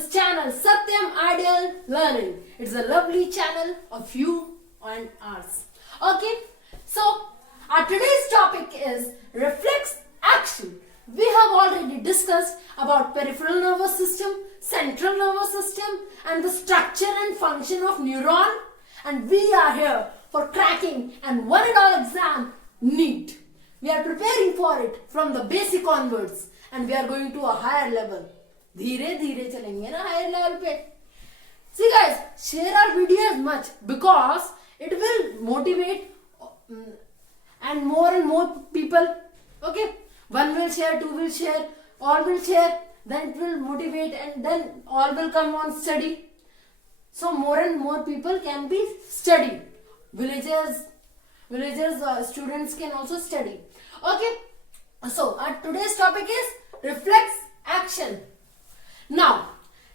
this channel Satyam Ideal Learning. It's a lovely channel of you and us. Okay, so our today's topic is reflex action. We have already discussed about peripheral nervous system, central nervous system and the structure and function of neuron, and we are here for cracking and one and all exam NEET. We are preparing for it from the basic onwards and we are going to a higher level. धीरे धीरे चलेंगे ना higher level पे. See guys, share our videos much because it will motivate and more people. Okay, one will share, two will share, all will share, then it will motivate and then all will come on study. So more and more people can be study. Villagers, students can also study. Okay, so our today's topic is reflex action. Now,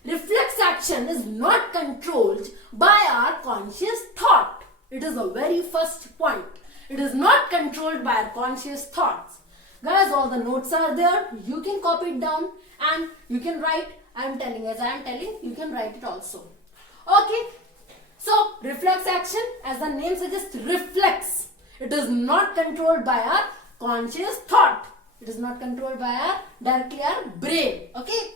reflex action is not controlled by our conscious thought. It is the very first point. It is not controlled by our conscious thoughts. Guys, all the notes are there. You can copy it down and you can write. I am telling, you can write it also. Okay. So, reflex action, as the name suggests, reflex. It is not controlled by our conscious thought. It is not controlled by directly our brain. Okay.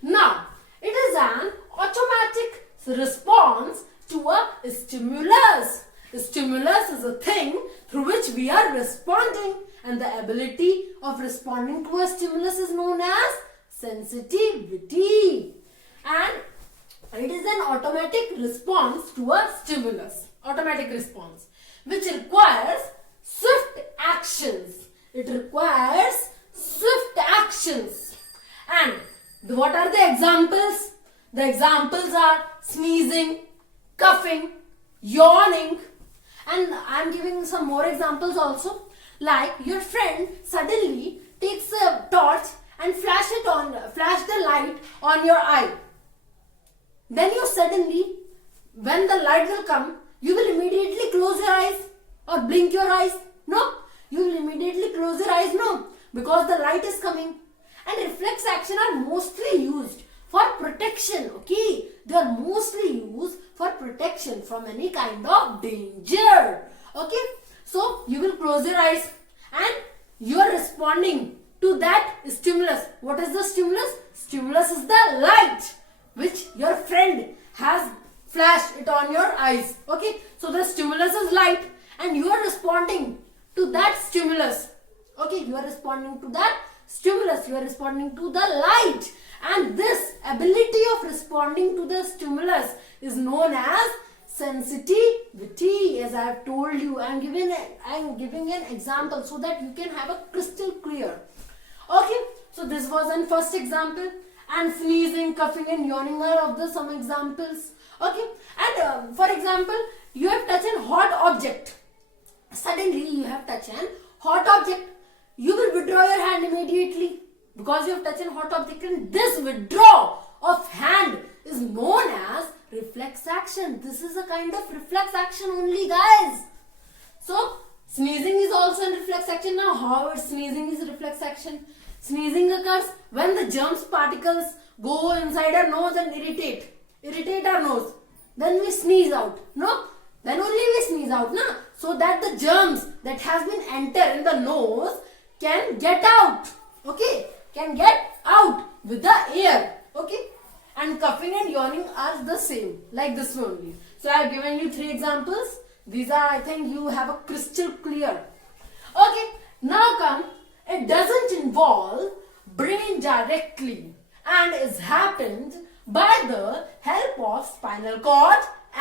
Now, it is an automatic response to a stimulus. A stimulus is a thing through which we are responding, and the ability of responding to a stimulus is known as sensitivity. And it is an automatic response to a stimulus. Automatic response, which requires swift actions. It requires swift actions. And what are the examples? The examples are sneezing, coughing, yawning, and I am giving some more examples also. Like your friend suddenly takes a torch and flash the light on your eye. Then you suddenly, when the light will come, you will immediately close your eyes or blink your eyes. No, you will immediately close your eyes. No, because the light is coming. And reflex action are mostly used for protection. Okay, they are mostly used for protection from any kind of danger. Okay, so you will close your eyes and you are responding to that stimulus. What is the stimulus? Stimulus is the light which your friend has flashed it on your eyes. Okay, so the stimulus is light and you are responding to that stimulus. Okay, you are responding to that stimulus, you are responding to the light, and this ability of responding to the stimulus is known as sensitivity. As I have told you, I am giving an example so that you can have a crystal clear. Okay, so this was an first example, and sneezing, coughing and yawning are of the some examples. Okay, and for example, you have touched a hot object. Suddenly you have touched a hot object. You will withdraw your hand immediately because you have touched a hot object, and this withdrawal of hand is known as reflex action. This is a kind of reflex action only, guys. So, sneezing is also a reflex action. Now, how sneezing is a reflex action? Sneezing occurs when the germs particles go inside our nose and irritate our nose. Then we sneeze out. No? Then only we sneeze out, na? So that the germs that has been entered in the nose can get out. Okay, can get out with the air. Okay, and coughing and yawning are the same, like this one only. So I have given you 3 examples. These are, I think you have a crystal clear. Okay, now come, it doesn't involve brain directly and is happened by the help of spinal cord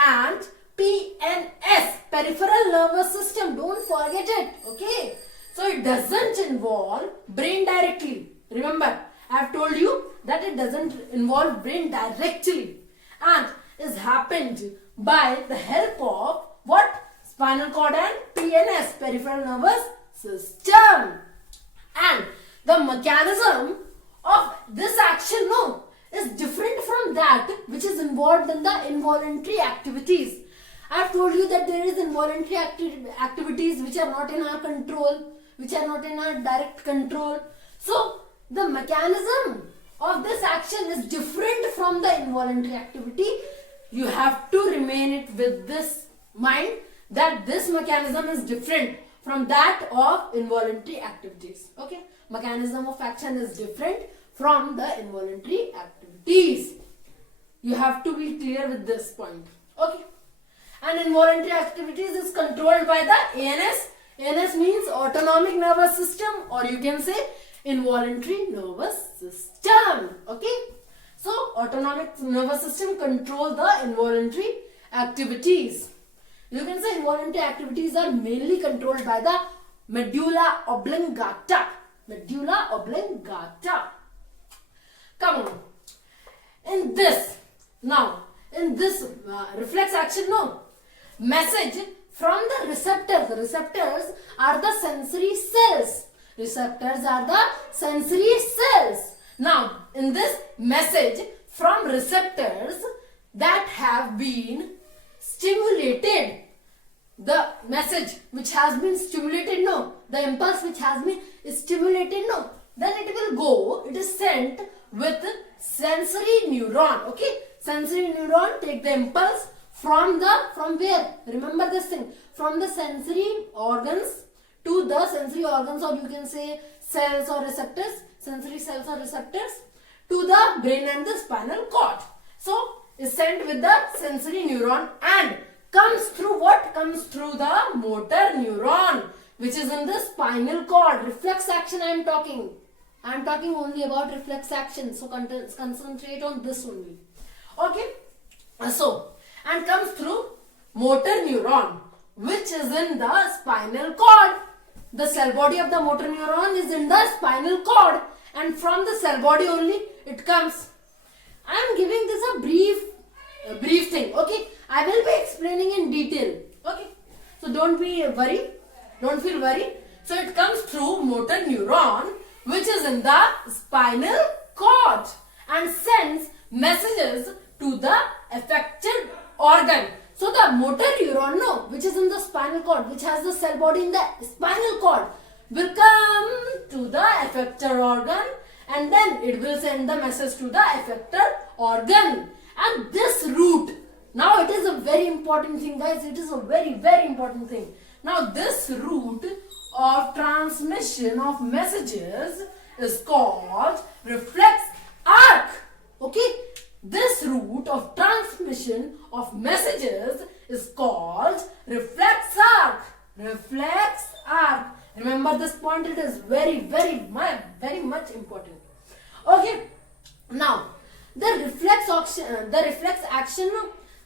and PNS, peripheral nervous system. Don't forget it. Okay, so it doesn't involve brain directly. Remember, I have told you that it doesn't involve brain directly and is happened by the help of what? Spinal cord and PNS, peripheral nervous system. And the mechanism of this action, no, is different from that which is involved in the involuntary activities. I have told you that there is involuntary activities which are not in our control, which are not in our direct control. So, the mechanism of this action is different from the involuntary activity, you have to remain it with this mind that this mechanism is different from that of involuntary activities. Okay, mechanism of action is different from the involuntary activities. You have to be clear with this point. Okay, and involuntary activities is controlled by the ANS. ANS means autonomic nervous system, or you can say involuntary nervous system. Okay, so autonomic nervous system control the involuntary activities. You can say involuntary activities are mainly controlled by the medulla oblongata. Medulla oblongata. Come on. In this reflex action, message from the receptors. The receptors are the sensory cells. Receptors are the sensory cells. Now, in this message from receptors that have been stimulated, the message which has been stimulated, the impulse which has been stimulated, then it will go, it is sent with sensory neuron. Okay, sensory neuron take the impulse from where? Remember this thing, from the sensory organs to the sensory organs, or you can say cells or receptors, sensory cells or receptors, to the brain and the spinal cord. So is sent with the sensory neuron and comes through what? Comes through the motor neuron, which is in the spinal cord. Reflex action I am talking. I am talking only about reflex action. So concentrate on this only. Okay. So, and comes through motor neuron, which is in the spinal cord. The cell body of the motor neuron is in the spinal cord, and from the cell body only it comes. I am giving this a brief thing. Okay, I will be explaining in detail. Okay, so don't feel worried. So it comes through motor neuron, which is in the spinal cord, and sends messages to the affected organ. So the motor neuron, which is in the spinal cord, which has the cell body in the spinal cord, will come to the effector organ, and then it will send the message to the effector organ. And this route, now it is a very important thing, guys. It is a very, very important thing. Now this route of transmission of messages is called reflex arc. Okay, this route of transmission of messages is called reflex arc. Reflex arc. Remember this point, it is very, very much important. Okay, now the reflex action,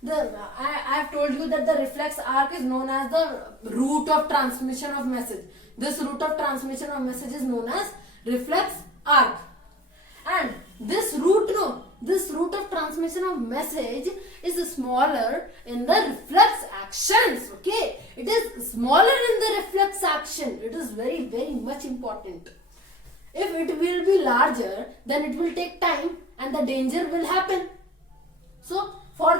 I have told you that the reflex arc is known as the route of transmission of message. This route of transmission of message is known as reflex arc. And this route of transmission of message is smaller in the reflex actions. Okay, it is smaller in the reflex action. It is very, very much important. If it will be larger, then it will take time and the danger will happen. So for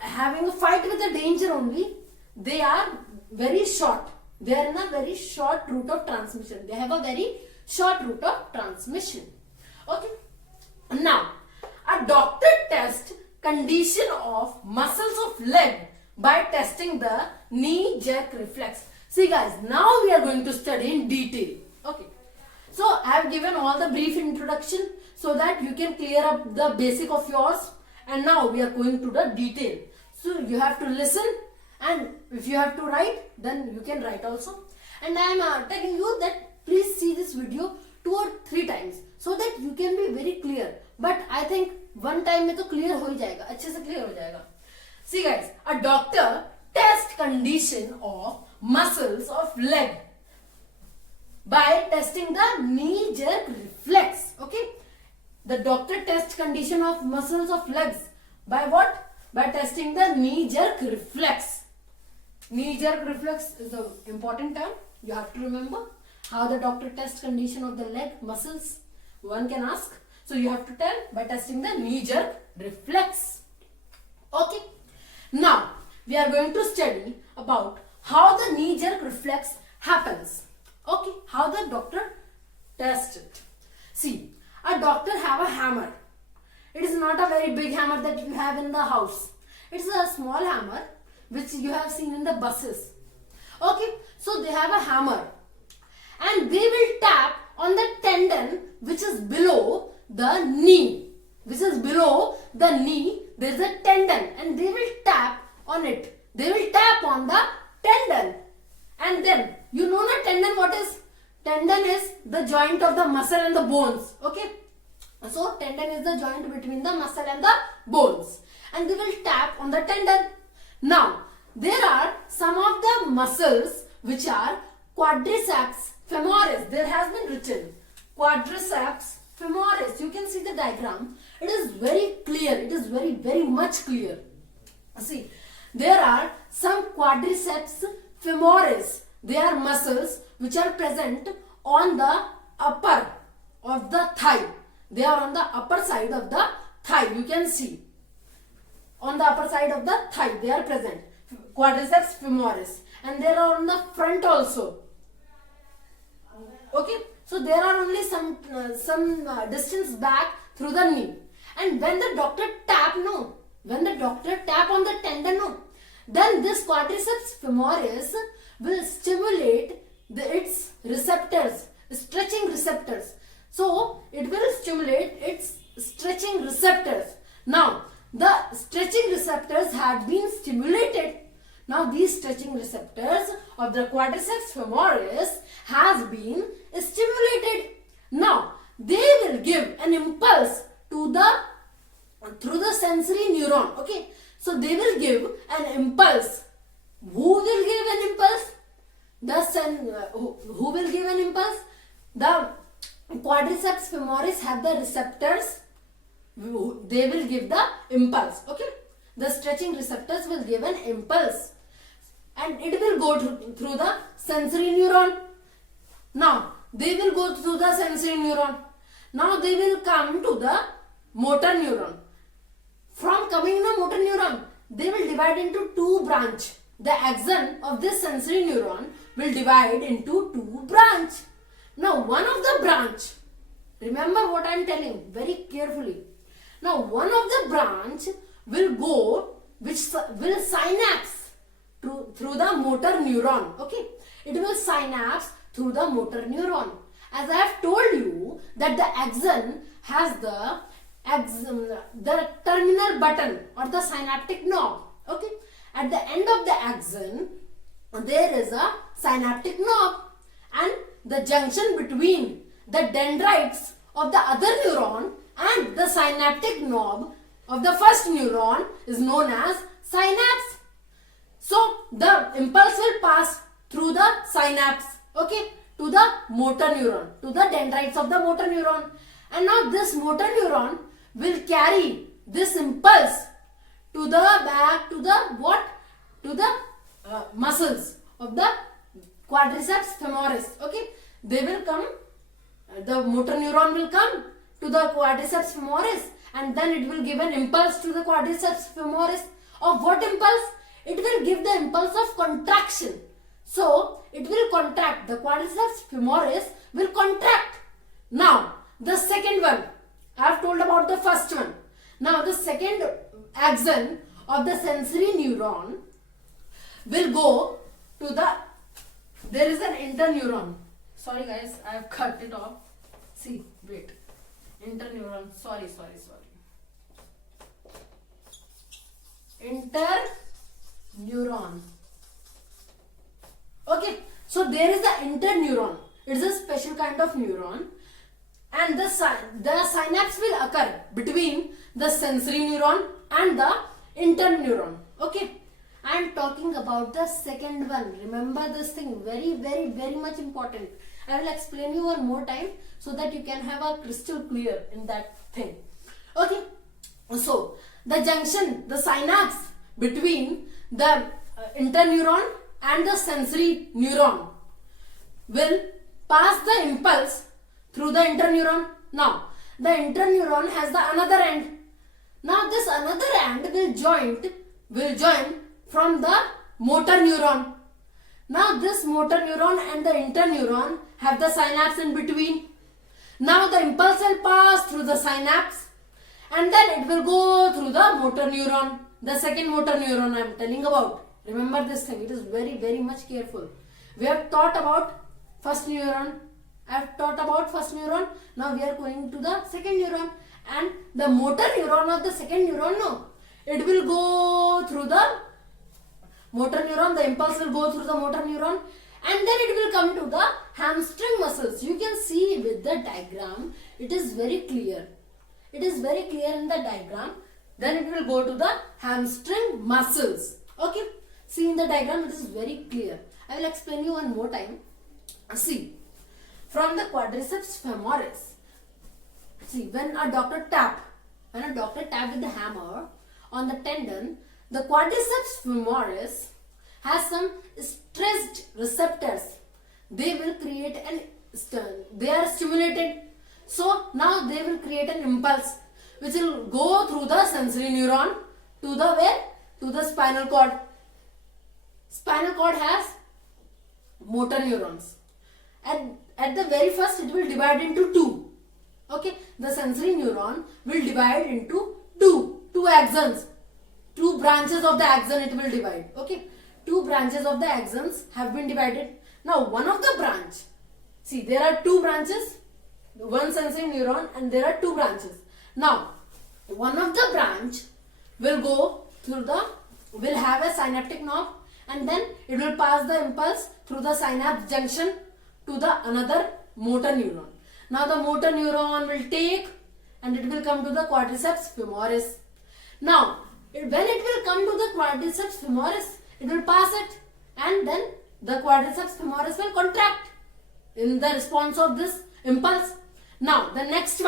having a fight with the danger only, they are very short. They are in a very short route of transmission. They have a very short route of transmission. Okay. Now, a doctor tests condition of muscles of leg by testing the knee jerk reflex. See guys, now we are going to study in detail. Okay. So I have given all the brief introduction so that you can clear up the basic of yours. And now we are going to the detail. So you have to listen, and if you have to write, then you can write also. And I am telling you that please see this video 2 or 3 times so that you can be very clear. But I think one time में तो clear हो ही जाएगा, अच्छे से clear हो जाएगा. See guys, a doctor tests condition of muscles of leg by testing the knee jerk reflex. Okay, the doctor tests condition of muscles of legs by what? By testing the knee jerk reflex. Knee jerk reflex is an important term. You have to remember how the doctor tests condition of the leg muscles. One can ask. So you have to tell by testing the knee jerk reflex. Okay. Now we are going to study about how the knee jerk reflex happens. Okay. How the doctor tests it. See, a doctor have a hammer. It is not a very big hammer that you have in the house. It's a small hammer which you have seen in the buses. Okay, so they have a hammer and they will tap on the tendon which is below the knee. Which is below the knee, there is a tendon and they will tap on it. They will tap on the tendon. And then, you know the tendon what is? Tendon is the joint of the muscle and the bones. Okay. So, tendon is the joint between the muscle and the bones. And they will tap on the tendon. Now, there are some of the muscles which are quadriceps femoris. There has been written quadriceps femoris. You can see the diagram. It is very clear. It is very much clear. See, there are some quadriceps femoris. They are muscles which are present on the upper of the thigh. They are on the upper side of the thigh. You can see. On the upper side of the thigh, they are present. Quadriceps femoris. And they are on the front also. Okay. So there are only some distance back through the knee. And when the doctor tap on the tendon, then this quadriceps femoris will stimulate its receptors, stretching receptors. So it will stimulate its stretching receptors. Now the stretching receptors have been stimulated. Now these stretching receptors of the quadriceps femoris has been stimulated. Now they will give an impulse to through the sensory neuron. Okay, so they will give an impulse. Who will give an impulse? Who will give an impulse? The quadriceps femoris have the receptors. They will give the impulse. Okay, the stretching receptors will give an impulse. And it will go through the sensory neuron. Now, they will go through the sensory neuron. Now, they will come to the motor neuron. From coming to motor neuron, they will divide into two branches. The axon of this sensory neuron will divide into two branches. Now, one of the branch, remember what I am telling very carefully. Now, one of the branch will go, which will synapse through the motor neuron. Okay, it will synapse through the motor neuron. As I have told you that the axon has the terminal button or the synaptic knob. Okay, at the end of the axon there is a synaptic knob, and the junction between the dendrites of the other neuron and the synaptic knob of the first neuron is known as synapse. So the impulse will pass through the synapse, okay, to the motor neuron, to the dendrites of the motor neuron. And now this motor neuron will carry this impulse to the back, to the what? To the muscles of the quadriceps femoris, okay. They will come, the motor neuron will come to the quadriceps femoris, and then it will give an impulse to the quadriceps femoris. Of what impulse? It will give the impulse of contraction. So, it will contract. The quadriceps femoris will contract. Now, the second one. I have told about the first one. Now, the second axon of the sensory neuron will go to the... There is an interneuron. Sorry guys, I have cut it off. See, wait. Interneuron. Sorry. Interneuron. Okay, so there is the interneuron. It is a special kind of neuron, and the synapse will occur between the sensory neuron and the interneuron. Okay, I am talking about the second one. Remember this thing, very much important. I will explain you one more time so that you can have a crystal clear in that thing. Okay, so the junction, the synapse between the interneuron and the sensory neuron will pass the impulse through the interneuron. Now, the interneuron has the another end. Now, this another end will join from the motor neuron. Now, this motor neuron and the interneuron have the synapse in between. Now the impulse will pass through the synapse and then it will go through the motor neuron. The second motor neuron I am telling about. Remember this thing. It is very much careful. We have taught about first neuron. I have taught about first neuron. Now we are going to the second neuron. And the motor neuron of the second neuron, no. It will go through the motor neuron. The impulse will go through the motor neuron. And then it will come to the hamstring muscles. You can see with the diagram. It is very clear. It is very clear in the diagram. Then it will go to the hamstring muscles. Okay. See in the diagram, it is very clear. I will explain you one more time. See. From the quadriceps femoris. See, when a doctor tap with the hammer on the tendon, the quadriceps femoris has some stressed receptors. They will create they are stimulated. So now they will create an impulse which will go through the sensory neuron to the where? To the spinal cord. Spinal cord has motor neurons. At the very first it will divide into two. Okay, the sensory neuron will divide into two axons. Two branches of the axon it will divide. Okay, two branches of the axons have been divided. Now one of the branch, see there are two branches, one sensory neuron and there are two branches. Now one of the branch will go through will have a synaptic knob and then it will pass the impulse through the synapse junction to the another motor neuron. Now the motor neuron will take and it will come to the quadriceps femoris. Now when it will come to the quadriceps femoris, it will pass it and then the quadriceps femoris will contract in the response of this impulse. Now the next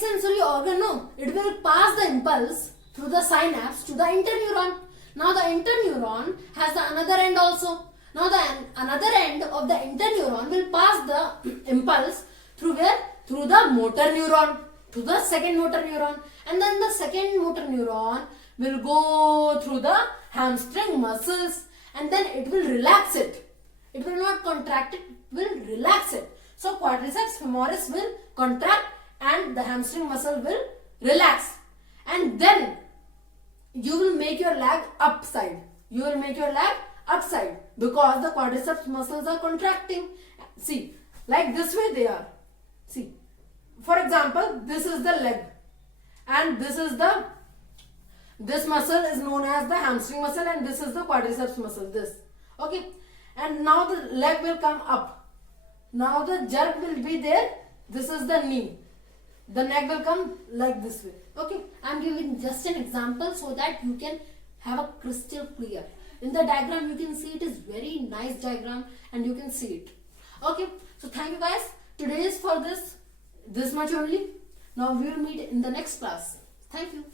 sensory organ, no, it will pass the impulse through the synapse to the interneuron. Now the interneuron has the another end also. Now the another end of the interneuron will pass the impulse through where? Through the motor neuron, to the second motor neuron, and then the second motor neuron will go through the hamstring muscles and then it will relax it. It will not contract it, will relax it. So quadriceps femoris will contract and the hamstring muscle will relax. And then you will make your leg upside. You will make your leg upside because the quadriceps muscles are contracting. See, like this way they are. See, for example, this is the leg and this muscle is known as the hamstring muscle and this is the quadriceps muscle, this. Okay, and now the leg will come up. Now the jerk will be there. This is the knee. The neck will come like this way. Okay, I am giving just an example so that you can have a crystal clear. In the diagram you can see it is very nice diagram and you can see it. Okay, so thank you guys. Today is for this much only. Now we will meet in the next class. Thank you.